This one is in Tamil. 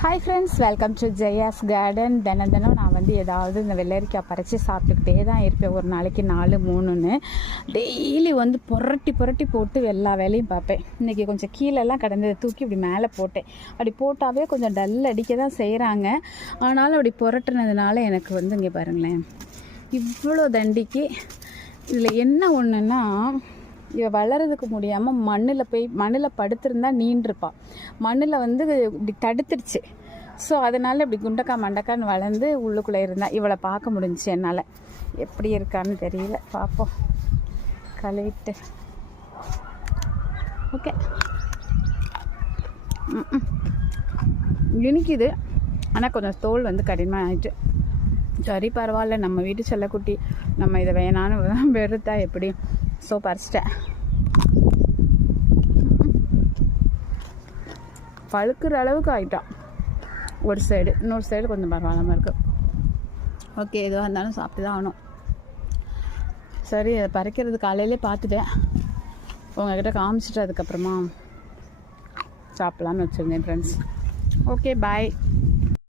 Hi friends welcome to Jaya's garden தினம் தினம் நான் வந்து ஏதாவது இந்த வெள்ளரிக்காய் பறித்து சாப்பிட்டுக்கிட்டே தான் இருப்பேன். ஒரு நாளைக்கு நாலு மூணுன்னு. டெய்லி வந்து புரட்டி புரட்டி போட்டு எல்லா வேலையும் பார்ப்பேன். இன்றைக்கி கொஞ்சம் கீழெல்லாம் கிடந்தது தூக்கி இப்படி மேலே போட்டேன். அப்படி போட்டாவே கொஞ்சம் டல் அடிக்க தான் செய்கிறாங்க ஆனாலும் அப்படி புரட்டுனதுனால எனக்கு வந்து இங்கே பாருங்களேன் இவ்வளோ தண்டிக்கு. இதில் என்ன ஒன்றுன்னா இவ வளர்றதுக்கு முடியாமல் மண்ணில் போய் மண்ணில் படுத்திருந்தா நீண்டிருப்பா. மண்ணில் வந்து இப்படி தடுத்துருச்சு ஸோ அதனால் இப்படி குண்டக்கா மண்டக்கான்னு வளர்ந்து உள்ளுக்குள்ளே இருந்தா இவளை பார்க்க முடிஞ்சுச்சு என்னால். எப்படி இருக்கான்னு தெரியல. பார்ப்போம் கழுவிட்டு. ஓகே இனிக்குது. ஆனால் கொஞ்சம் தோல் வந்து கடினமாக ஆயிட்டு. சரி பரவாயில்ல. நம்ம வீட்டு செல்லக்குட்டி. நம்ம இதை வேணான்னு வெறுத்தா எப்படி? ஸோ பறிச்சிட்டேன் பழுக்கிற அளவுக்கு ஆகிட்டான் ஒரு சைடு இன்னொரு சைடு கொஞ்சம் பரவாயில்லாமல் இருக்குது ஓகே எதுவாக இருந்தாலும் சாப்பிட்டு தான் ஆகணும். சரி அதை பறிக்கிறது காலையிலே பார்த்துட்டேன். உங்ககிட்ட காமிச்சிட்டு அதுக்கப்புறமா சாப்பிட்லான்னு வச்சுருந்தேன் ஃப்ரெண்ட்ஸ் ஓகே பாய்